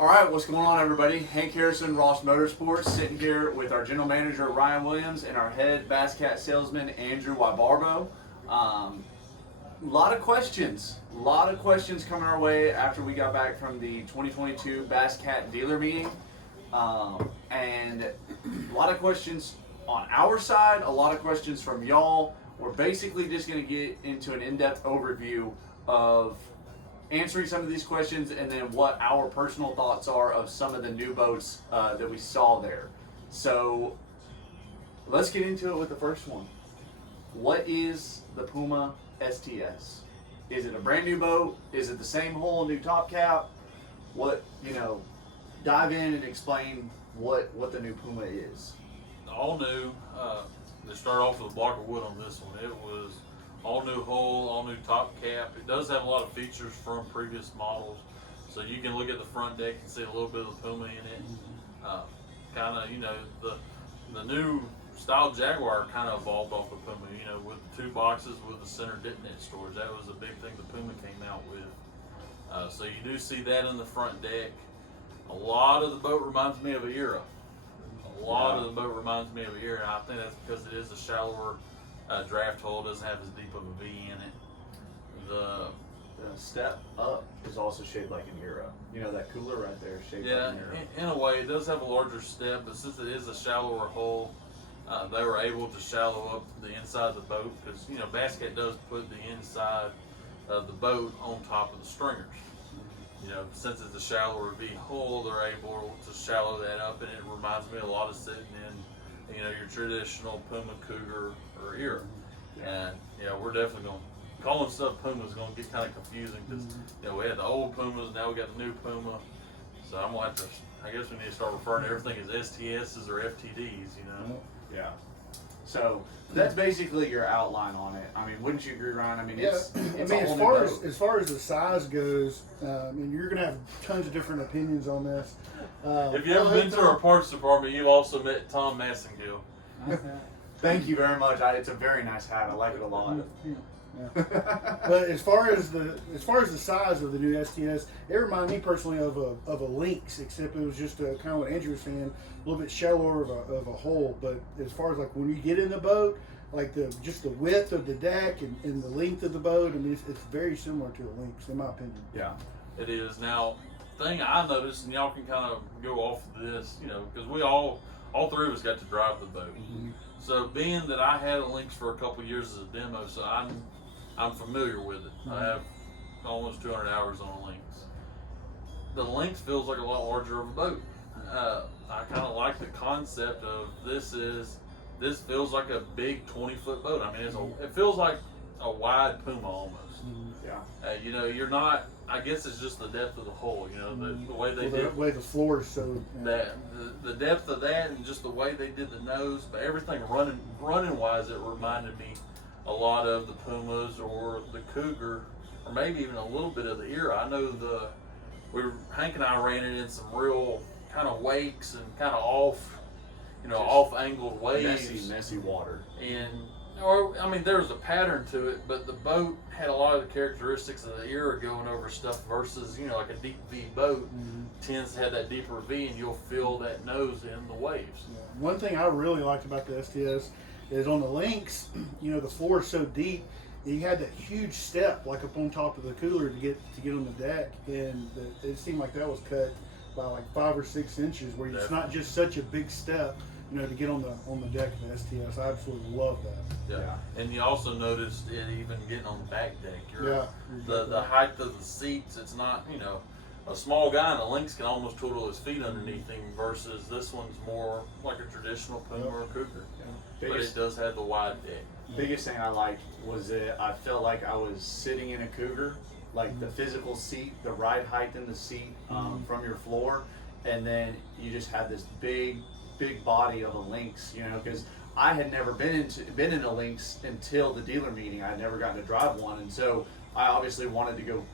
All right, what's going on, everybody? Hank Harrison, Ross Motorsports, sitting here with our general manager, Ryan Williams, and our head Bass Cat salesman, Andrew Wybarbo. A lot of questions coming our way after we got back from the 2022 Bass Cat dealer meeting. And a lot of questions on our side, a lot of questions from y'all. We're basically just going to get into an in-depth overview of answering some of these questions and then what our personal thoughts are of some of the new boats that we saw there. So let's get into it with the first one. What is the Puma STS? Is it a brand new boat? Is it the same hull, new top cap? What, dive in and explain what the new Puma is. All new. They start off with a block of wood on this one. It was all new hull, all new top cap. It does have a lot of features from previous models, so you can look at the front deck and see a little bit of the Puma in it. Kind of, the new style Jaguar kind of evolved off the Puma. With the two boxes with the center detonate storage. That was a big thing the Puma came out with. So you do see that in the front deck. A lot of the boat reminds me of an Era. A lot of the boat reminds me of an Era. I think that's because it is a shallower draft hull. It doesn't have as deep of a V in it. The step up is also shaped like an Era. That cooler right there shaped like an Era. In a way, it does have a larger step, but since it is a shallower hull, they were able to shallow up the inside of the boat because Bass Cat does put the inside of the boat on top of the stringers. Since it's a shallower V hull, they're able to shallow that up, and it reminds me a lot of sitting in, your traditional Puma, Cougar, or Era. And we're definitely going to calling stuff Puma is going to get kind of confusing because we had the old Pumas, now we got the new Puma. So I'm going to have to. I guess we need to start referring to everything as STSs or FTDs. Yeah. So that's basically your outline on it. I mean, wouldn't you agree, Ryan? I mean, it's as far as the size goes, you're gonna have tons of different opinions on this. If you ever been to our parts department, you've also met Tom Massengill. Thank you very much. It's a very nice hat. I like it a lot. Yeah. But as far as the size of the new STS, it reminded me personally of a Lynx, except it was just kind of what Andrew was saying, a little bit shallower of a hole. But as far as like when you get in the boat, like just the width of the deck and the length of the boat, I mean it's very similar to a Lynx in my opinion. Yeah, it is. Now, thing I noticed, and y'all can kind of go off of this, because we all three of us got to drive the boat. Mm-hmm. So being that I had a Lynx for a couple years as a demo, so I'm familiar with it. I have almost 200 hours on a Lynx. The Lynx feels like a lot larger of a boat. I kind of like the concept of this feels like a big 20-foot boat. I mean, it feels like a wide Puma almost. Yeah. You're not. I guess it's just the depth of the hull. The way they did. The way the floor is so. That the depth of that and just the way they did the nose, but everything running wise, it reminded me a lot of the Pumas or the Cougar, or maybe even a little bit of the Era. I know Hank and I ran it in some real kind of wakes and kind of off-angled waves, messy water. There was a pattern to it, but the boat had a lot of the characteristics of the Era going over stuff versus like a deep V boat tends to have that deeper V, and you'll feel that nose in the waves. Yeah. One thing I really liked about the STS is on the Lynx, the floor is so deep, you had that huge step like up on top of the cooler to get on the deck, and it seemed like that was cut by like 5 or 6 inches, where it's not just such a big step, to get on the deck of the STS. I absolutely love that. Yeah. And you also noticed it even getting on the back deck. The the height of the seats, it's not, a small guy in a Lynx can almost twiddle his feet underneath him versus this one's more like a traditional Puma or Cougar. But it does have the wide deck. Biggest thing I liked was that I felt like I was sitting in a Cougar, like the physical seat, the ride height in the seat from your floor, and then you just had this big body of a Lynx, because I had never been in a Lynx until the dealer meeting. I had never gotten to drive one, and so I obviously wanted to go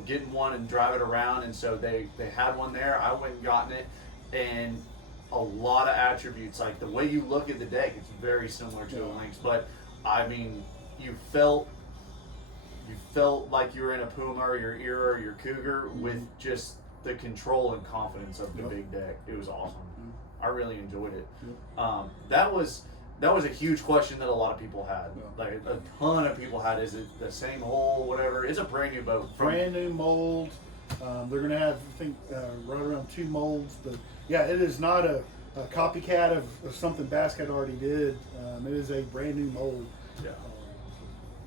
get one and drive it around, and so they had one there. I went and gotten it, and a lot of attributes, like the way you look at the deck, it's very similar to a Lynx, but I mean, you felt like you were in a Puma or your Era or your Cougar with just the control and confidence of the Yep. big deck. It was awesome. Mm-hmm. I really enjoyed it. Yep. That was a huge question that a lot of people had. Yeah. Like a ton of people had. Is it the same hole, whatever? It's a brand new boat. Brand new mold. They're going to have, I think, right around 2 molds. But yeah, it is not a copycat of something Basscat already did. It is a brand new mold. Yeah.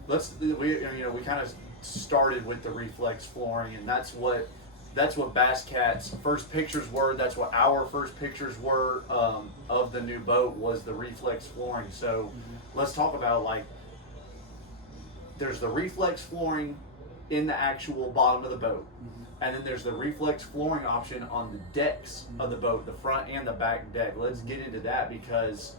We kind of started with the Reflex flooring, and that's what Basscat's first pictures were. That's what our first pictures were of the new boat, was the Reflex flooring. So let's talk about, like, there's the Reflex flooring in the actual bottom of the boat, and then there's the Reflex flooring option on the decks of the boat, the front and the back deck. Let's get into that, because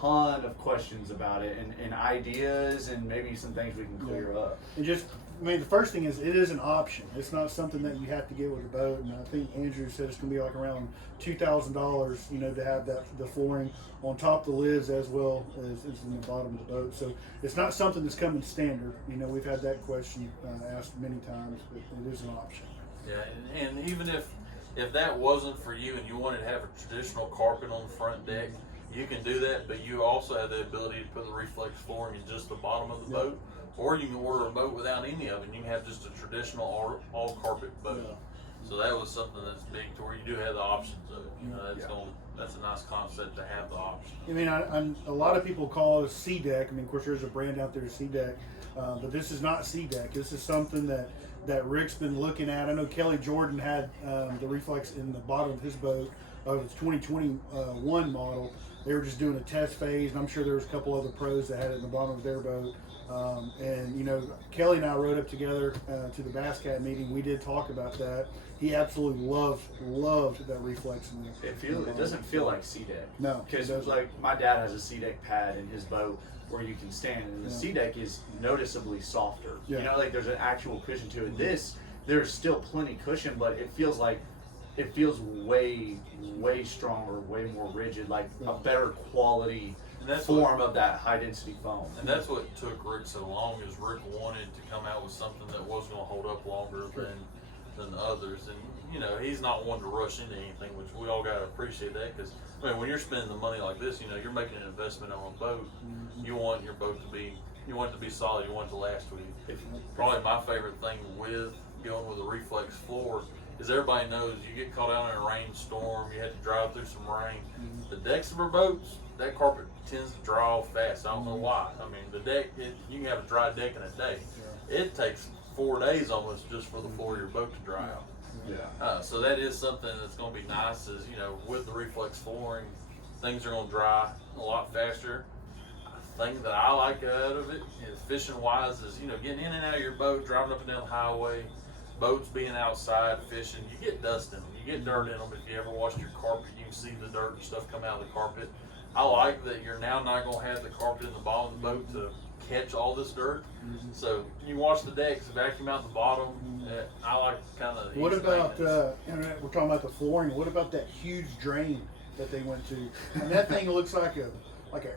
ton of questions about it, and ideas, and maybe some things we can clear up. And just, I mean, the first thing is, it is an option. It's not something that you have to get with the boat. And I think Andrew said it's going to be like around $2,000, to have the flooring on top of the lids as well as in the bottom of the boat. So it's not something that's coming standard. We've had that question asked many times, but it is an option. Yeah, and even if that wasn't for you and you wanted to have a traditional carpet on the front deck, you can do that, but you also have the ability to put the Reflex flooring in just the bottom of the boat, or you can order a boat without any of it. You can have just a traditional all carpet boat. Yeah. So that was something that's big to where you do have the options of it. That's a nice concept to have the option. I mean, a lot of people call it C deck. I mean, of course, there's a brand out there, C deck, but this is not C deck. This is something that Rick's been looking at. I know Kelly Jordan had the Reflex in the bottom of his boat of his 2021 model. They were just doing a test phase, and I'm sure there was a couple other pros that had it in the bottom of their boat. And Kelly and I rode up together to the Basscat meeting. We did talk about that. He absolutely loved that Reflex in there. It doesn't feel like C deck. No, because like my dad has a C deck pad in his boat where you can stand, and the C deck is noticeably softer. Yeah. Like there's an actual cushion to it. There's still plenty cushion, but it feels way stronger, way more rigid, like a better quality form of that high density foam. And that's what took Rick so long, is Rick wanted to come out with something that was going to hold up longer than the others. And he's not one to rush into anything, which we all got to appreciate that, because when you're spending the money like this, you're making an investment on a boat. You want your boat to be solid. You want it to last with you. Probably my favorite thing with going with a Reflex floor is everybody knows you get caught out in a rainstorm, you had to drive through some rain. The decks of our boats, that carpet tends to dry off fast. I don't know why. I mean, the deck, you can have a dry deck in a day. It takes 4 days almost just for the floor of your boat to dry out. Yeah. So that is something that's going to be nice, is, with the Reflex flooring, things are going to dry a lot faster. The thing that I like out of it is, fishing wise, is, getting in and out of your boat, driving up and down the highway, boats being outside fishing, you get dust in them, you get dirt in them. If you ever washed your carpet, you can see the dirt and stuff come out of the carpet. I like that you're now not going to have the carpet in the bottom of the boat to catch all this dirt. So you wash the decks, vacuum out the bottom. I like kind of. What about we're talking about the flooring? What about that huge drain that they went to? And that thing looks like an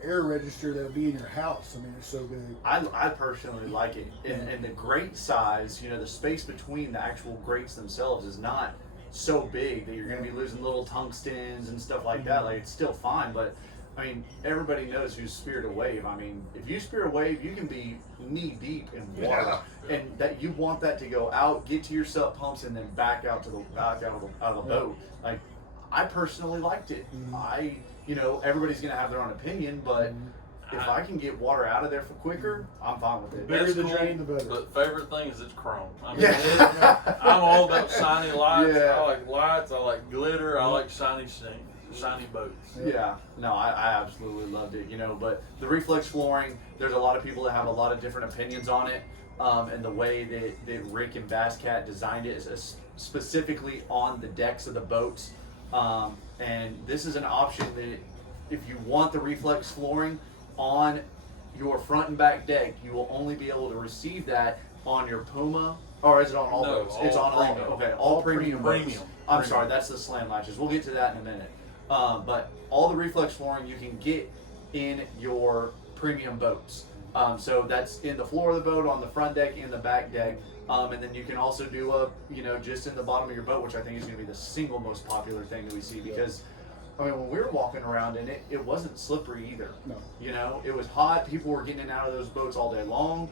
air register that would be in your house. I mean, it's so big. I personally like it, and the grate size. The space between the actual grates themselves is not so big that you're going to be losing little tungstens and stuff like that. Like, it's still fine, but I mean, everybody knows who's speared a wave. I mean, if you spear a wave, you can be knee deep in water, and that you want that to go out, get to your sub pumps, and then back out out of the boat. Like, I personally liked it. Everybody's gonna have their own opinion, but if I can get water out of there for quicker, I'm fine with it. The bigger the drain, the better. But favorite thing is it's chrome. I mean, I'm all about shiny lights. Yeah. I like lights. I like glitter. I like shiny boats. Yeah, no, I absolutely loved it, but the Reflex flooring, there's a lot of people that have a lot of different opinions on it, and the way that Rick and Basscat designed it is specifically on the decks of the boats, and this is an option that if you want the Reflex flooring on your front and back deck, you will only be able to receive that on your Puma, or is it on all boats? It's on all boats. Okay, all premium boats. I'm sorry, that's the slam latches. We'll get to that in a minute. But all the Reflex flooring you can get in your premium boats. So that's in the floor of the boat, on the front deck, in the back deck. And then you can also do a, just in the bottom of your boat, which I think is going to be the single most popular thing that we see because, I mean, when we were walking around in it, it wasn't slippery either. No. It was hot. People were getting in and out of those boats all day long.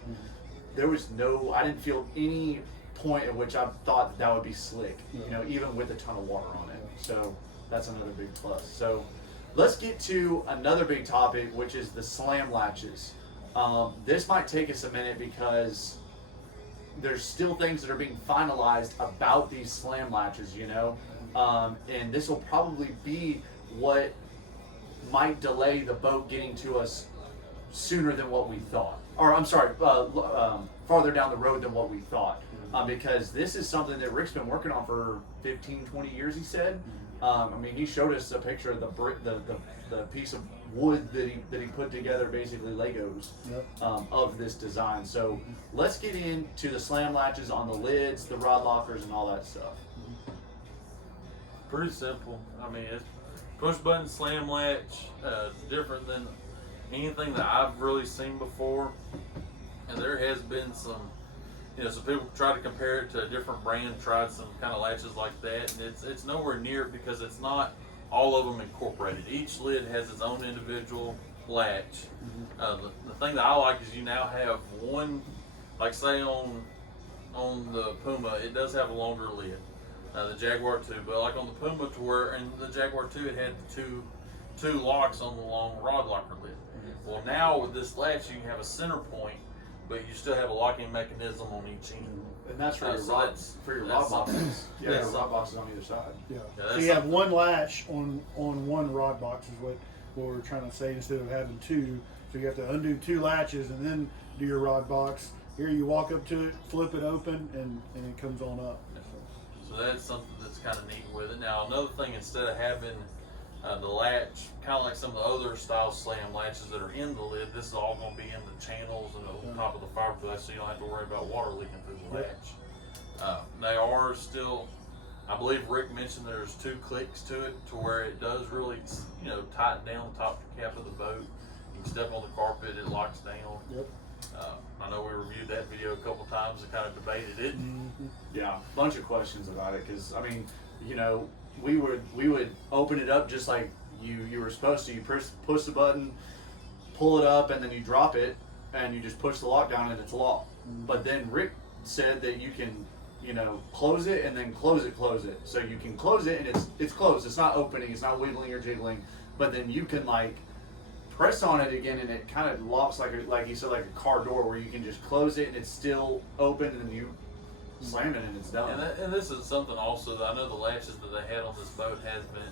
There was I didn't feel any point at which I thought that would be slick, even with a ton of water on it. So that's another big plus. So let's get to another big topic, which is the slam latches. This might take us a minute because there's still things that are being finalized about these slam latches, and this will probably be what might delay the boat getting to us sooner than what we thought. Or I'm sorry, farther down the road than what we thought. Because this is something that Rick's been working on for 15, 20 years, he said. I mean, he showed us a picture of the piece of wood that he put together, basically Legos, of this design. So let's get into the slam latches on the lids, the rod lockers, and all that stuff. Pretty simple. I mean, it's push button slam latch, different than anything that I've really seen before. And there has been some, some people try to compare it to a different brand, tried some kind of latches like that, and it's nowhere near it because it's not all of them incorporated. Each lid has its own individual latch. The thing that I like is you now have one, like say on the Puma, it does have a longer lid. The Jaguar 2, but like on the Puma and the Jaguar 2, it had two locks on the long rod locker lid. Well, now with this latch, you can have a center point, but you still have a locking mechanism on each end. And that's for your rod boxes. Yeah, your rod boxes on either side. Yeah. So you have one latch on one rod box is what we're trying to say instead of having two. So you have to undo two latches and then do your rod box. Here you walk up to it, flip it open, and it comes on up. So that's something that's kind of neat with it. Now another thing, instead of having the latch, kind of like some of the other style slam latches that are in the lid, this is all going to be in the channels and the top of the fiberglass, so you don't have to worry about water leaking through the latch. They are still, I believe Rick mentioned there's 2 clicks to it to where it does really, tighten down the top cap of the boat. You can step on the carpet, it locks down. I know we reviewed that video a couple times and kind of debated it. Yeah, a bunch of questions about it because I mean, we would open it up just like you were supposed to. You push the button, pull it up, and then you drop it, and you just push the lock down, and it's locked. But then Rick said that you can, close it and then close it. So you can close it and it's closed. It's not opening. It's not wiggling or jiggling. But then you can press on it again, and it kind of locks like you said, like a car door, where you can just close it and it's still open, and then you slam it and it's done. And this is something also that I know the latches that they had on this boat has been,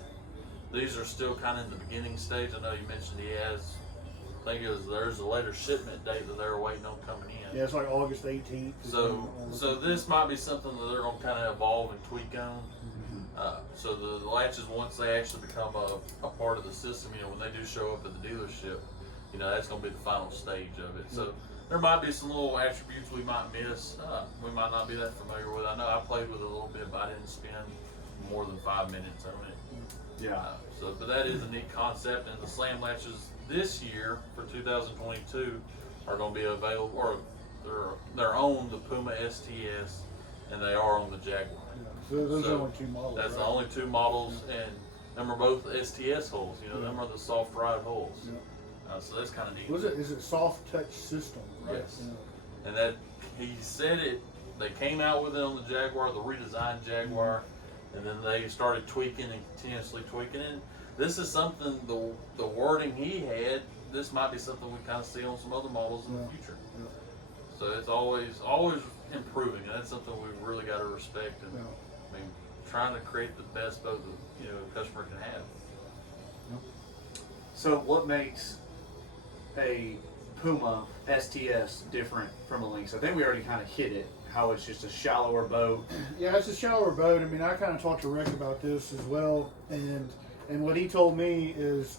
these are still kind of in the beginning stage. I know you mentioned there's a later shipment date that they're waiting on coming in. Yeah, it's like August 18th. So this might be something that they're going to kind of evolve and tweak on. So the latches, once they actually become a part of the system, when they do show up at the dealership, that's going to be the final stage of it. So there might be some little attributes we might miss. We might not be that familiar with. I know I played with it a little bit, but I didn't spend more than 5 minutes on it. Yeah. But that is a neat concept, and the slam latches this year for 2022 are going to be available, or they're on the Puma STS, and they are on the Jaguar. Those are only 2 models. That's right? the only 2 models, and them are both STS holes. Them are the soft ride holes. So that's kind of neat. Is it soft touch system? Right? Yes. And that he said it. They came out with it on the Jaguar, the redesigned Jaguar, and then they started tweaking and continuously tweaking it. This is something the wording he had. This might be something we kind of see on some other models in the future. So it's always improving, and that's something we've really got to respect. And I mean, trying to create the best boat that a customer can have. So what makes a Puma STS different from a Lynx? I think we already kind of hit it, how it's just a shallower boat. Yeah, it's a shallower boat. I mean, I kind of talked to Rick about this as well, and what he told me is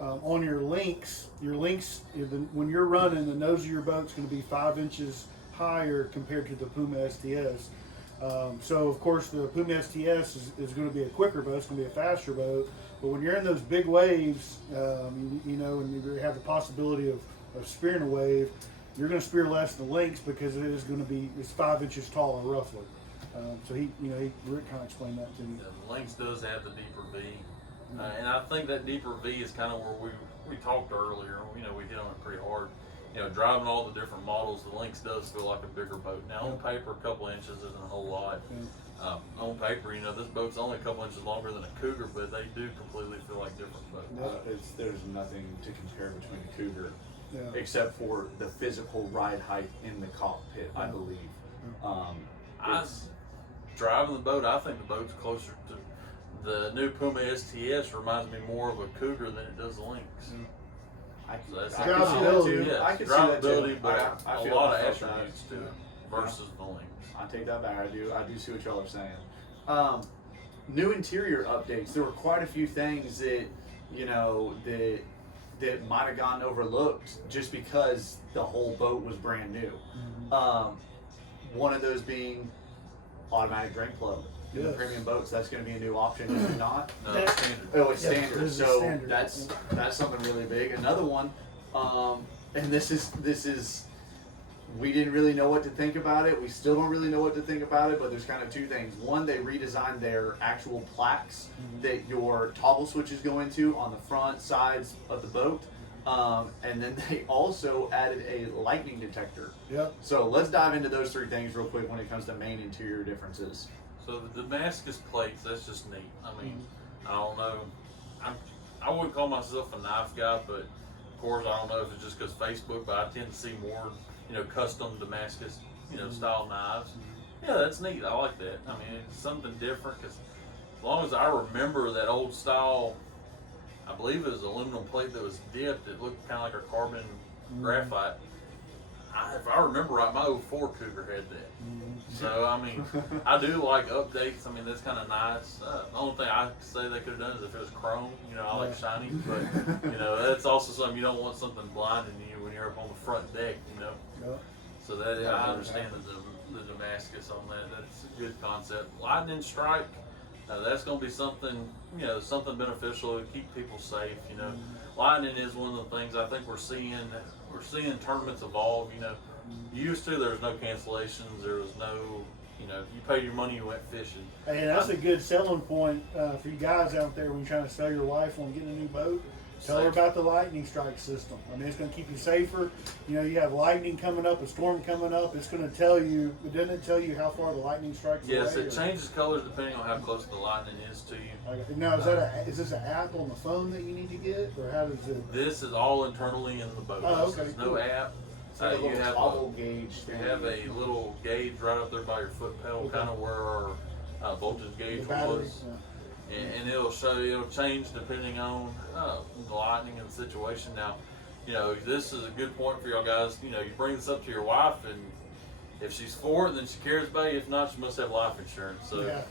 on your Lynx, when you're running, the nose of your boat's going to be 5 inches higher compared to the Puma STS. So of course the Puma STS is going to be a quicker boat, it's going to be a faster boat, but when you're in those big waves, and you have the possibility of spearing a wave, you're going to spear less than the Lynx because it's 5 inches taller roughly. So Rick kind of explained that to me. Yeah, the Lynx does have the deeper V, and I think that deeper V is kind of where we talked earlier. We hit on it pretty hard. Driving all the different models, the Lynx does feel like a bigger boat. Now on paper, a couple inches isn't a whole lot. On paper, this boat's only a couple inches longer than a Cougar, but they do completely feel like different boats. There's nothing to compare between a Cougar, except for the physical ride height in the cockpit, I believe. Driving the boat, I think the boat's closer to the new Puma STS. Reminds me more of a Cougar than it does a Lynx. I So that's Drivability. I could see that too. drivability, but I a feel lot of I felt that. attributes to it versus the Lynx. I take that back. I do see what y'all are saying. New interior updates. There were quite a few things that that might have gotten overlooked just because the whole boat was brand new. One of those being automatic drain plug. In the premium boats, that's going to be a new option, is it not? No, it's standard. Oh, it's Yeah, standard. this is So standard. that's something really big. Another one, and this is we didn't really know what to think about it. We still don't really know what to think about it, but there's kind of two things. One, they redesigned their actual plaques that your toggle switches go into on the front sides of the boat. And then they also added a lightning detector. Yep. So let's dive into those three things real quick when it comes to main interior differences. So the Damascus plates, that's just neat. I mean, I don't know. I wouldn't call myself a knife guy, but of course I don't know if it's just because Facebook, but I tend to see more, custom Damascus, style knives. Yeah, that's neat. I like that. I mean, it's something different because as long as I remember that old style, I believe it was aluminum plate that was dipped. It looked kind of like a carbon graphite. If I remember right, my 04 Cougar had that. So, I mean, I do like updates. I mean, that's kind of nice. The only thing I say they could have done is if it was chrome. I like shiny. But, that's also something you don't want something blinding you when you're up on the front deck, Yep. So that I understand the Damascus on that. That's a good concept. Lightning strike. That's going to be something, something beneficial to keep people safe. Lightning is one of the things I think we're seeing tournaments evolve. Used to there was no cancellations, there was no, you paid your money, you went fishing. And that's a good selling point for you guys out there when you're trying to sell your wife on getting a new boat. Tell her about the lightning strike system. I mean, it's going to keep you safer. You have lightning coming up, a storm coming up. It's going to tell you. Doesn't it tell you how far the lightning strikes away? Yes, it changes colors depending on how close the lightning is to you. Okay. Now, is this an app on the phone that you need to get, or how does it? This is all internally in the boat. Oh, okay, There's cool. no app. It's like a little toggle gauge You thing. have a little gauge right up there by your foot pedal, Okay. kind of where our voltage gauge The battery? was. And it'll change depending on the lightning and the situation. Now, this is a good point for y'all guys. You bring this up to your wife, and if she's for it, then she cares about you. If not, she must have life insurance. So, Yeah.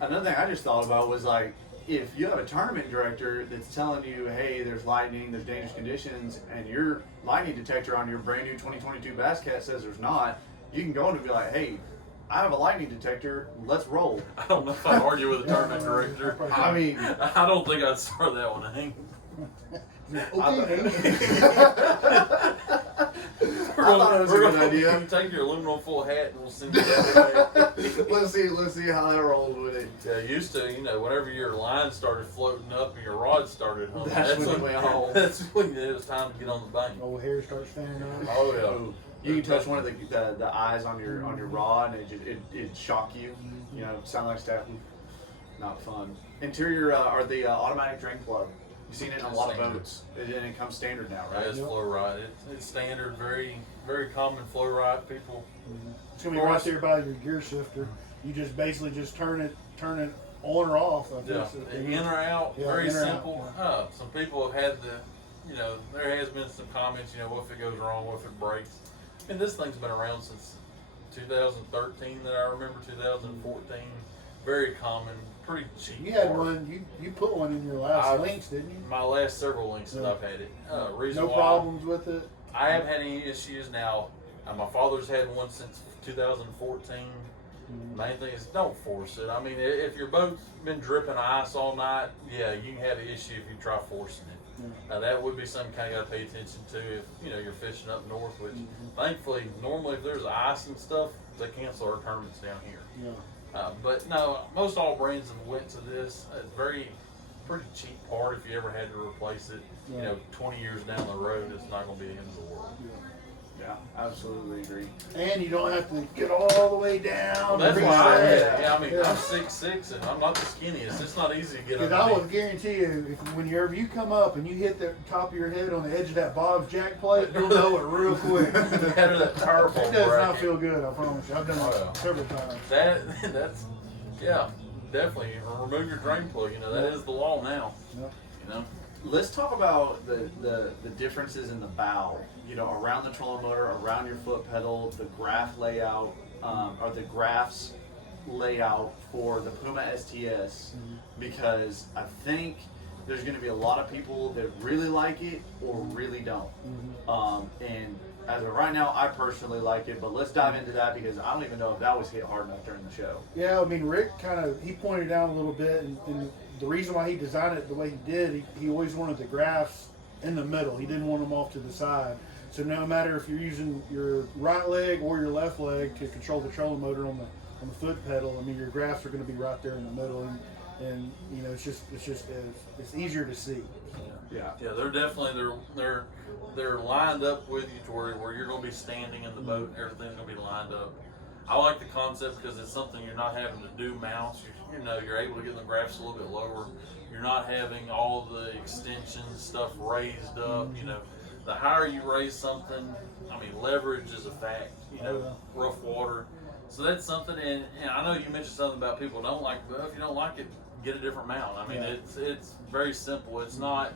Another thing I just thought about was like, if you have a tournament director that's telling you, hey, there's lightning, there's dangerous conditions, and your lightning detector on your brand new 2022 Bass Cat says there's not, you can go in and be like, hey, I have a lightning detector, let's roll. I don't know if I'd argue with a tournament director. I mean, I don't think I'd start that one, Hank. I thought it was a good idea. Take your aluminum foil hat and we'll send you that way. Let's see how that rolls with it. Yeah, used to, whenever your line started floating up and your rod started humming, That's when you went home. That's when it was time to get on the bank. Old hair starts standing up. Oh yeah. Ooh. You can touch one of the eyes on your rod and it'd shock you. Sound like stabbing. Not fun. Interior are the automatic drain plug. You've seen it in a lot of boats. And it comes standard now, right? It's flow ride. It's standard, very very common flow ride. People. It's gonna be right there by your gear shifter. You just basically just turn it on or off. I Yeah, think. in or out, Yeah, very in or out, simple. Some people have had there has been some comments, what if it goes wrong, what if it breaks? And this thing's been around since 2013 that I remember, 2014. Very common, pretty cheap. You had part. one. You put one in your last Lynx, didn't you? My last several Lynx that Yeah. I've had it. Reason No why problems with it. I haven't had any issues now. My father's had one since 2014. Main thing is don't force it. I mean, if your boat's been dripping ice all night, yeah, you can have an issue if you try forcing it. Now that would be something kind of got to pay attention to if you're fishing up north. Which thankfully, normally if there's ice and stuff, they cancel our tournaments down here. But no, most all brands have went to this. It's pretty cheap part if you ever had to replace it. 20 years down the road, it's not going to be the end of the world. Yeah, absolutely agree. And you don't have to get all the way down. That's and why reset. I'm 6'6" and I'm not the skinniest. It's not easy to get Because I will underneath. guarantee you, whenever you come up and you hit the top of your head on the edge of that Bob's jack plate, you'll know it real quick. Out of that turbo It does not bracket. feel good, I promise you. I've done Oh, it yeah. several times. That's definitely remove your drain plug. That is the law now. Yep. Let's talk about the differences in the bow. Around the trolling motor, around your foot pedal, the graph layout, or the graphs layout for the Puma STS, because I think there's going to be a lot of people that really like it or really don't. And as of right now, I personally like it, but let's dive into that because I don't even know if that was hit hard enough during the show. Yeah, I mean, Rick he pointed out a little bit, and the reason why he designed it the way he did, he always wanted the graphs in the middle. He didn't want them off to the side. So no matter if you're using your right leg or your left leg to control the trolling motor on the foot pedal, I mean, your graphs are going to be right there in the middle, and it's easier to see. Yeah, they're definitely they're lined up with you to where you're going to be standing in the boat and everything's going to be lined up. I like the concept because it's something you're not having to do mounts. You're able to get the graphs a little bit lower. You're not having all the extensions stuff raised up. The higher you raise something, I mean, leverage is a fact. Rough water. So that's something. And I know you mentioned something about people don't like. Well, if you don't like it, get a different mount. I mean, it's very simple. It's not.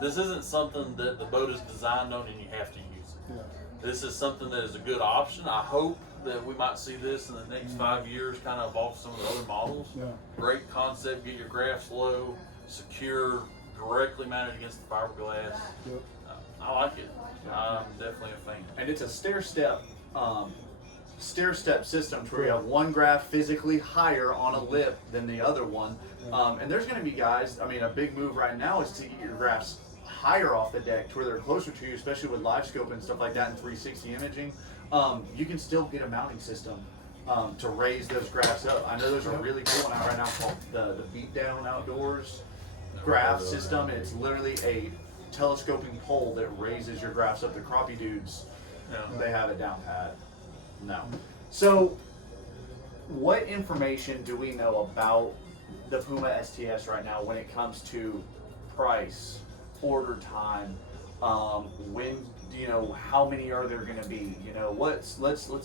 This isn't something that the boat is designed on and you have to use it. This is something that is a good option. I hope that we might see this in the next 5 years, kind of evolve some of the other models. Great concept. Get your graphs low, secure, directly mounted against the fiberglass. I like it. I'm definitely a fan. And it's a stair-step system to where you have one graph physically higher on a lip than the other one. And there's going to be guys, I mean, a big move right now is to get your graphs higher off the deck to where they're closer to you, especially with live scope and stuff like that and 360 imaging. You can still get a mounting system to raise those graphs up. I know there's a really cool one out right now called the Beatdown Outdoors graph system. And it's literally a telescoping pole that raises your graphs up. The crappie dudes, they have it down pat. No. So, what information do we know about the Puma STS right now when it comes to price, order time, when, how many are there going to be? Let's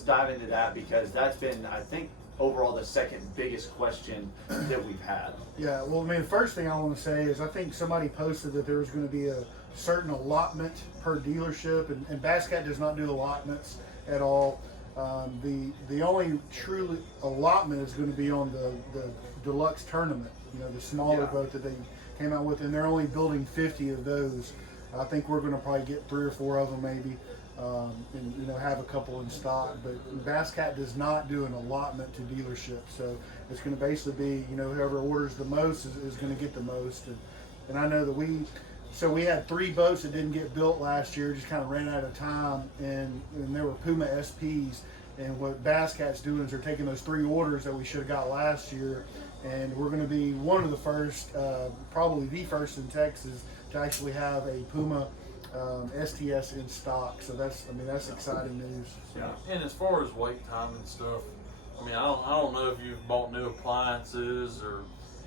dive into that because that's been, I think, overall the second biggest question that we've had. Yeah, well, I mean, the first thing I want to say is I think somebody posted that there was going to be a certain allotment per dealership, and Basscat does not do allotments at all. The only true allotment is going to be on the deluxe tournament, the smaller boat that they came out with, and they're only building 50 of those. I think we're going to probably get 3 or 4 of them maybe, and have a couple in stock. But Basscat does not do an allotment to dealerships, so it's going to basically be whoever orders the most is going to get the most. And I know that we had 3 boats that didn't get built last year, just kind of ran out of time, and there were Puma SPs. And what Basscat's doing is they're taking those 3 orders that we should have got last year, and we're going to be one of the first, probably the first in Texas, to actually have a Puma STS in stock. So that's exciting news. Yeah. And as far as wait time and stuff, I mean, I don't know if you've bought new appliances or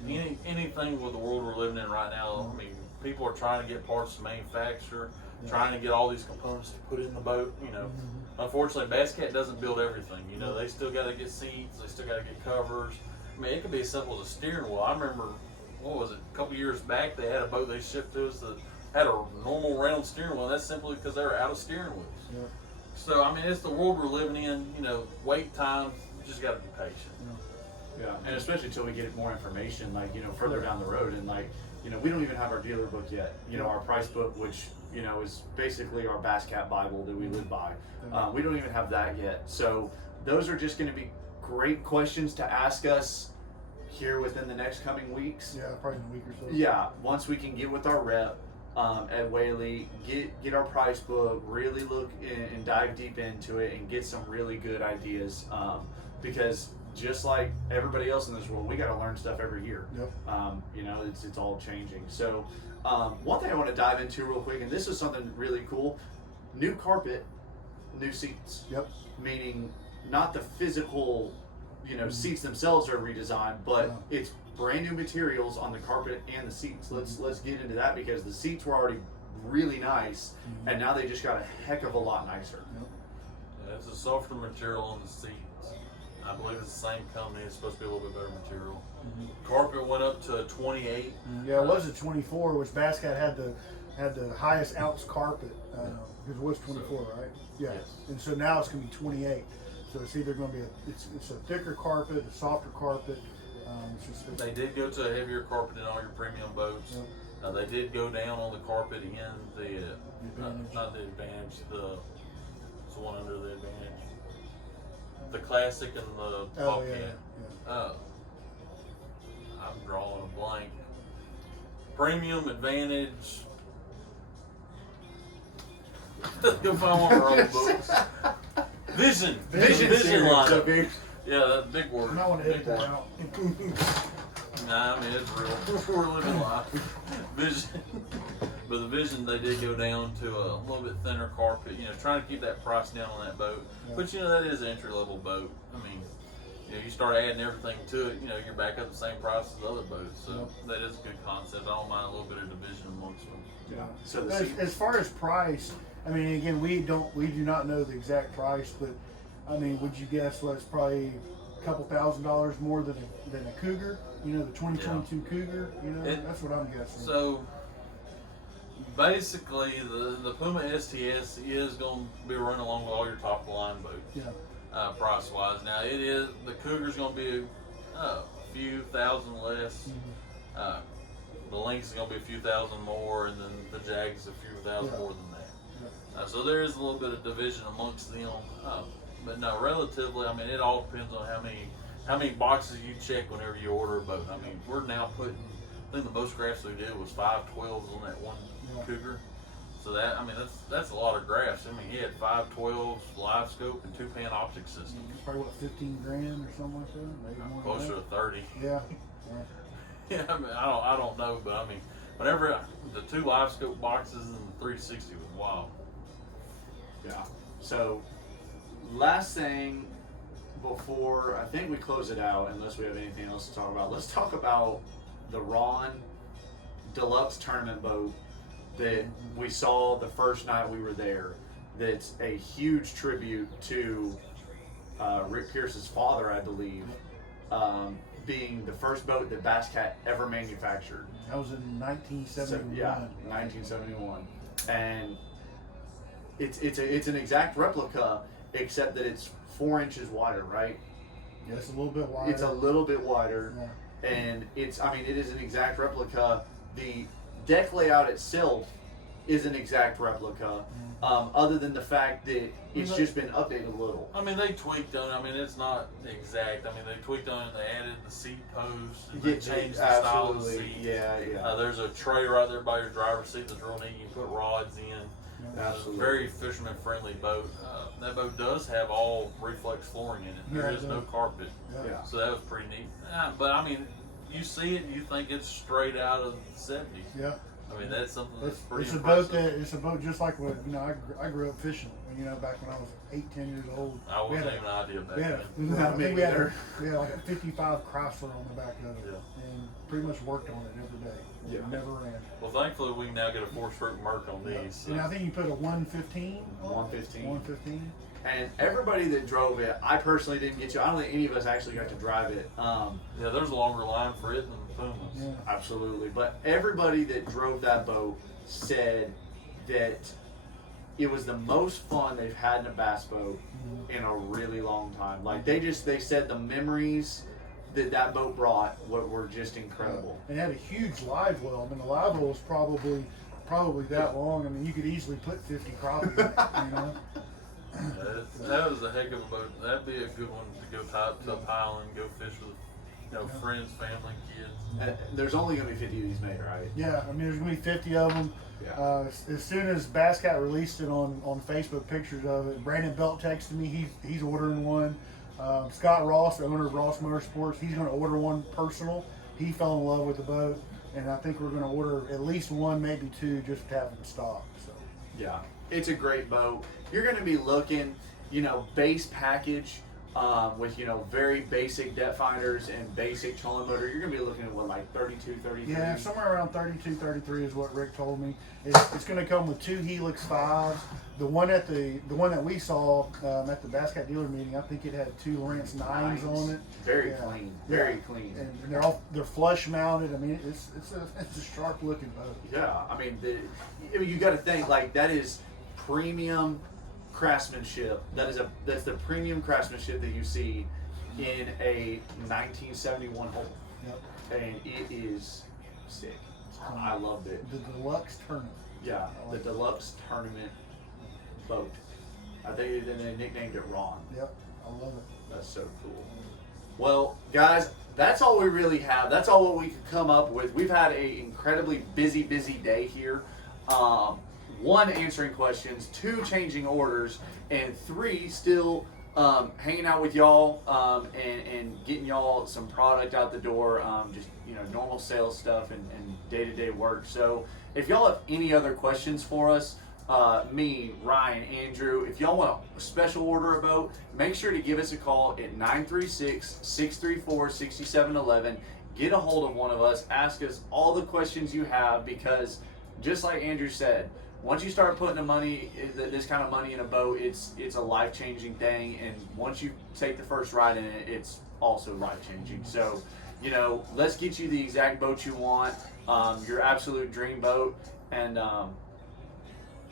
anything with the world we're living in right now. I mean, people are trying to get parts to manufacture, trying to get all these components to put in the boat. Unfortunately, Basscat doesn't build everything. They still got to get seats, they still got to get covers. I mean, it could be as simple as a steering wheel. I remember, a couple years back, they had a boat they shipped to us that had a normal round steering wheel, and that's simply because they were out of steering wheels. Yeah. So, I mean, it's the world we're living in. Wait time, you just got to be patient. Yeah, and especially until we get more information, further down the road, and we don't even have our dealer book yet. Our price book, which is basically our Basscat Bible that we live by. We don't even have that yet. So those are just going to be great questions to ask us here within the next coming weeks. Yeah, probably in a week or so. Yeah, once we can get with our rep at Whaley, get our price book, really look and dive deep into it, and get some really good ideas. Because just like everybody else in this world, we got to learn stuff every year. Yep. You know, it's all changing. So one thing I want to dive into real quick, and this is something really cool: new carpet, new seats. Yep. Meaning not the physical, seats themselves are redesigned, but it's brand new materials on the carpet and the seats. Let's get into that, because the seats were already really nice, and now they just got a heck of a lot nicer. Yep. Yeah, it's a softer material on the seats. I believe it's the same company. It's supposed to be a little bit better material. Carpet went up to 28. Yeah, it was a 24, which Bascat had the highest ounce carpet, because it was 24, right? Yeah. Yes. And so now it's going to be 28. So it's either going to be it's a thicker carpet, a softer carpet. They did go to a heavier carpet in all your premium boats. Yep. They did go down on the carpet in the Advantage. not the Advantage, it's the one under the Advantage, the Classic and the Oh Bobcat. yeah. I'm drawing a blank. Premium, Advantage. Go find one of our old books. Vision series, line. so big. Yeah, that's a big word. I might want to edit Big that word. out. Nah, I mean, it's real. We're living life. Vision. But the Vision, they did go down to a little bit thinner carpet, trying to keep that price down on that boat. Yeah. But, that is an entry-level boat. I mean, you start adding everything to it, you're back up the same price as other boats. So that is a good concept. I don't mind a little bit of division amongst them. Yeah. So As far as price, I mean, again, we do not know the exact price, but I mean, would you guess it's probably a couple $1,000s more than a Cougar? The 2022 Cougar. That's what I'm guessing. So basically, the Puma STS is going to be running along with all your top of the line boats. Yeah. Price wise, now the Cougar's going to be a few thousand less. The Lynx is going to be a few thousand more, and then the Jag's a few thousand more than that. So there is a little bit of division amongst them. But no, relatively, I mean, it all depends on how many boxes you check whenever you order a boat. I mean, we're now putting, I think the most graphs we did was 5 12s on that one Cougar. So that's a lot of graphs. I mean, he had 5 12s, live scope, and 2-pan optic system. Probably what, 15 grand or something like that? Maybe more Closer than to 30. that. Yeah. Yeah, I mean, I don't know, but I mean, whenever the 2 live scope boxes and the 360 was wild. Yeah. So last thing before I think we close it out, unless we have anything else to talk about, let's talk about the Ron Deluxe tournament boat that we saw the first night we were there. That's a huge tribute to Rick Pierce's father, I believe, being the first boat that Basscat ever manufactured. That was in 1971. Yeah, 1971, and it's an exact replica, except that it's 4 inches wider, right? Yeah, it's a little bit wider. It's a little bit wider, Yeah. and it is an exact replica. The deck layout itself is an exact replica, other than the fact that it's just been updated a little. I mean, they tweaked on it. I mean, it's not exact. I mean, they tweaked on it. They added the seat posts. And they changed the style of the seat. Yeah. There's a tray right there by your driver's seat that's real neat. You can put rods in. Absolutely. Very fisherman-friendly boat. That boat does have all reflex flooring in it. There is no carpet. Yeah. So that was pretty neat. But I mean, you see it and you think it's straight out of the 70s. Yeah. I mean, that's something that's pretty It's a impressive. boat it's a boat just like what I grew up fishing. Back when I was 8, 10 years old. I wasn't even an idea back Yeah, then. I think we had like a 55 Chrysler on the back of it, Yeah. and pretty much worked on it every day. Yeah. Never ran. Well, thankfully, we can now get a 4-stroke Merc on these. So. And I think you put a 115. 115. 115. And everybody that drove it, I personally didn't get to. I don't think any of us actually got to drive it. Yeah, there's a longer line for it than the Pumas. Yeah. Absolutely. But everybody that drove that boat said that it was the most fun they've had in a bass boat in a really long time. Like they said the memories that boat brought were just incredible. And it had a huge live well. I mean, the live well was probably that long. I mean, you could easily put 50 crappie in it, That was a heck of a boat. That'd be a good one to go tie up to a pile and go fish with, friends, family, kids. There's only going to be 50 of these made, right? Yeah, I mean, there's gonna be 50 of them. Yeah. As soon as Bass Cat released it on Facebook, pictures of it, Brandon Belt texted me. He's ordering one. Scott Ross, the owner of Ross Motorsports, he's gonna order one personal. He fell in love with the boat, and I think we're gonna order at least one, maybe two, just to have them stocked. So. Yeah, it's a great boat. You're going to be looking, base package with, very basic depth finders and basic trolling motor. You're going to be looking at what, like 32, 33? Yeah, somewhere around 32, 33 is what Rick told me. It's going to come with 2 Helix 5s. The one that we saw at the Bass Cat dealer meeting, I think it had 2 Lynx 9s on it. Very clean, very clean. And they're flush mounted. I mean, it's a sharp looking boat. Yeah, I mean, you got to think like that is premium craftsmanship. That's the premium craftsmanship that you see in a 1971 hull. Yep. And it is sick. I loved it. The deluxe tournament. Yeah, the deluxe tournament boat. I think they nicknamed it Ron. Yep, I love it. That's so cool. Well, guys, that's all we really have. That's all what we could come up with. We've had an incredibly busy day here. 1, answering questions, 2, changing orders, and 3, still hanging out with y'all and getting y'all some product out the door, just normal sales stuff and day-to-day work. So if y'all have any other questions for us, me, Ryan, Andrew, if y'all want a special order a boat, make sure to give us a call at 936-634-6711. Get a hold of one of us. Ask us all the questions you have, because just like Andrew said, once you start putting this kind of money in a boat, it's a life-changing thing. And once you take the first ride in it, it's also life-changing. So, let's get you the exact boat you want, your absolute dream boat, and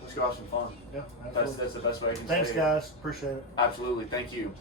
let's go have some fun. Yeah, absolutely. That's the best way I can say it. Thanks, guys. Appreciate it. Absolutely. Thank you.